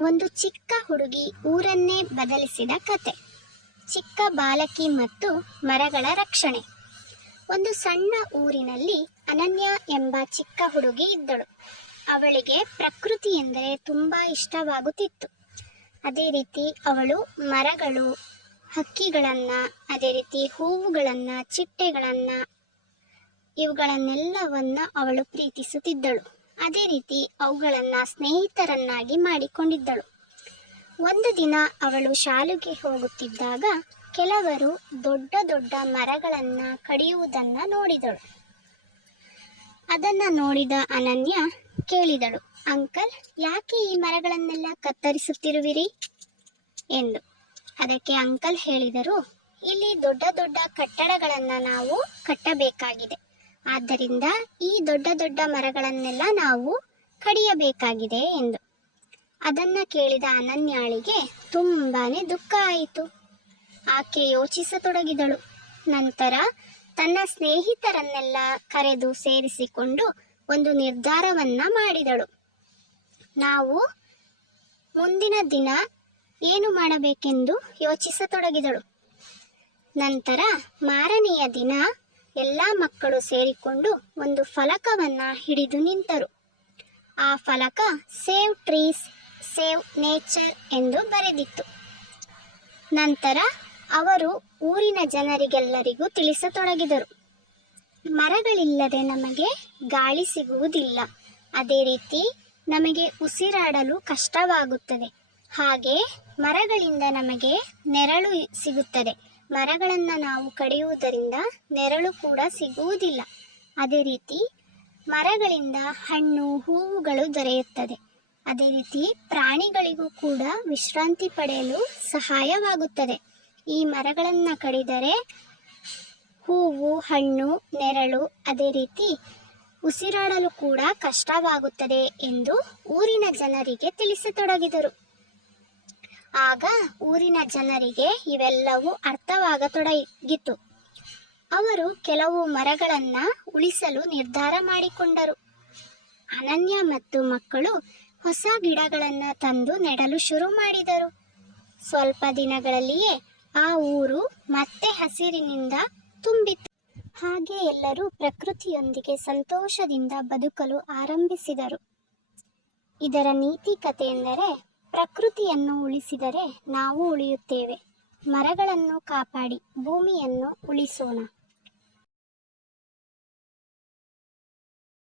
ಒಂದು ಚಿಕ್ಕ ಹುಡುಗಿ ಊರನ್ನೇ ಬದಲಿಸಿದ ಕತೆ. ಚಿಕ್ಕ ಬಾಲಕಿ ಮತ್ತು ಮರಗಳ ರಕ್ಷಣೆ. ಒಂದು ಸಣ್ಣ ಊರಿನಲ್ಲಿ ಅನನ್ಯ ಎಂಬ ಚಿಕ್ಕ ಹುಡುಗಿ ಇದ್ದಳು. ಅವಳಿಗೆ ಪ್ರಕೃತಿ ಎಂದರೆ ತುಂಬ ಇಷ್ಟವಾಗುತ್ತಿತ್ತು. ಅದೇ ರೀತಿ ಅವಳು ಮರಗಳು, ಹಕ್ಕಿಗಳನ್ನು, ಅದೇ ರೀತಿ ಹೂವುಗಳನ್ನು, ಚಿಟ್ಟೆಗಳನ್ನು, ಇವುಗಳನ್ನೆಲ್ಲವನ್ನು ಅವಳು ಪ್ರೀತಿಸುತ್ತಿದ್ದಳು. ಅದೇ ರೀತಿ ಅವುಗಳನ್ನು ಸ್ನೇಹಿತರನ್ನಾಗಿ ಮಾಡಿಕೊಂಡಿದ್ದಳು. ಒಂದು ದಿನ ಅವಳು ಶಾಲೆಗೆ ಹೋಗುತ್ತಿದ್ದಾಗ ಕೆಲವರು ದೊಡ್ಡ ದೊಡ್ಡ ಮರಗಳನ್ನು ಕಡಿಯುವುದನ್ನು ನೋಡಿದಳು. ಅದನ್ನು ನೋಡಿದ ಅನನ್ಯ ಕೇಳಿದಳು, ಅಂಕಲ್, ಯಾಕೆ ಈ ಮರಗಳನ್ನೆಲ್ಲ ಕತ್ತರಿಸುತ್ತಿರುವಿರಿ ಎಂದು. ಅದಕ್ಕೆ ಅಂಕಲ್ ಹೇಳಿದರು, ಇಲ್ಲಿ ದೊಡ್ಡ ದೊಡ್ಡ ಕಟ್ಟಡಗಳನ್ನು ನಾವು ಕಟ್ಟಬೇಕಾಗಿದೆ. ಆದ್ದರಿಂದ ಈ ದೊಡ್ಡ ದೊಡ್ಡ ಮರಗಳನ್ನೆಲ್ಲ ನಾವು ಕಡಿಯಬೇಕಾಗಿದೆ ಎಂದು. ಅದನ್ನು ಕೇಳಿದ ಅನನ್ಯಾಳಿಗೆ ತುಂಬಾನೇ ದುಃಖ ಆಯಿತು. ಆಕೆ ಯೋಚಿಸತೊಡಗಿದಳು. ನಂತರ ತನ್ನ ಸ್ನೇಹಿತರನ್ನೆಲ್ಲ ಕರೆದು ಸೇರಿಸಿಕೊಂಡು ಒಂದು ನಿರ್ಧಾರವನ್ನ ಮಾಡಿದಳು. ನಾವು ಮುಂದಿನ ದಿನ ಏನು ಮಾಡಬೇಕೆಂದು ಯೋಚಿಸತೊಡಗಿದಳು. ನಂತರ ಮಾರನೆಯ ದಿನ ಎಲ್ಲ ಮಕ್ಕಳು ಸೇರಿಕೊಂಡು ಒಂದು ಫಲಕವನ್ನ ಹಿಡಿದು ನಿಂತರು. ಆ ಫಲಕ ಸೇವ್ ಟ್ರೀಸ್, ಸೇವ್ ನೇಚರ್ ಎಂದು ಬರೆದಿತ್ತು. ನಂತರ ಅವರು ಊರಿನ ಜನರಿಗೆಲ್ಲರಿಗೂ ತಿಳಿಸತೊಡಗಿದರು, ಮರಗಳಿಲ್ಲದೆ ನಮಗೆ ಗಾಳಿ ಸಿಗುವುದಿಲ್ಲ, ಅದೇ ರೀತಿ ನಮಗೆ ಉಸಿರಾಡಲು ಕಷ್ಟವಾಗುತ್ತದೆ. ಹಾಗೆ ಮರಗಳಿಂದ ನಮಗೆ ನೆರಳು ಸಿಗುತ್ತದೆ. ಮರಗಳನ್ನು ನಾವು ಕಡಿಯುವುದರಿಂದ ನೆರಳು ಕೂಡ ಸಿಗುವುದಿಲ್ಲ. ಅದೇ ರೀತಿ ಮರಗಳಿಂದ ಹಣ್ಣು, ಹೂವುಗಳು ದೊರೆಯುತ್ತದೆ. ಅದೇ ರೀತಿ ಪ್ರಾಣಿಗಳಿಗೂ ಕೂಡ ವಿಶ್ರಾಂತಿ ಪಡೆಯಲು ಸಹಾಯವಾಗುತ್ತದೆ. ಈ ಮರಗಳನ್ನು ಕಡಿದರೆ ಹೂವು, ಹಣ್ಣು, ನೆರಳು, ಅದೇ ರೀತಿ ಉಸಿರಾಡಲು ಕೂಡ ಕಷ್ಟವಾಗುತ್ತದೆ ಎಂದು ಊರಿನ ಜನರಿಗೆ ತಿಳಿಸತೊಡಗಿದರು. ಆಗ ಊರಿನ ಜನರಿಗೆ ಇವೆಲ್ಲವೂ ಅರ್ಥವಾಗತೊಡಗಿತು. ಅವರು ಕೆಲವು ಮರಗಳನ್ನು ಉಳಿಸಲು ನಿರ್ಧಾರ ಮಾಡಿಕೊಂಡರು. ಅನನ್ಯ ಮತ್ತು ಮಕ್ಕಳು ಹೊಸ ಗಿಡಗಳನ್ನು ತಂದು ನೆಡಲು ಶುರು ಮಾಡಿದರು. ಸ್ವಲ್ಪ ದಿನಗಳಲ್ಲಿಯೇ ಆ ಊರು ಮತ್ತೆ ಹಸಿರಿನಿಂದ ತುಂಬಿತು. ಹಾಗೆ ಎಲ್ಲರೂ ಪ್ರಕೃತಿಯೊಂದಿಗೆ ಸಂತೋಷದಿಂದ ಬದುಕಲು ಆರಂಭಿಸಿದರು. ಇದರ ನೀತಿ ಕಥೆ ಎಂದರೆ, ಪ್ರಕೃತಿಯನ್ನು ಉಳಿಸಿದರೆ ನಾವು ಉಳಿಯುತ್ತೇವೆ. ಮರಗಳನ್ನು ಕಾಪಾಡಿ ಭೂಮಿಯನ್ನು ಉಳಿಸೋಣ.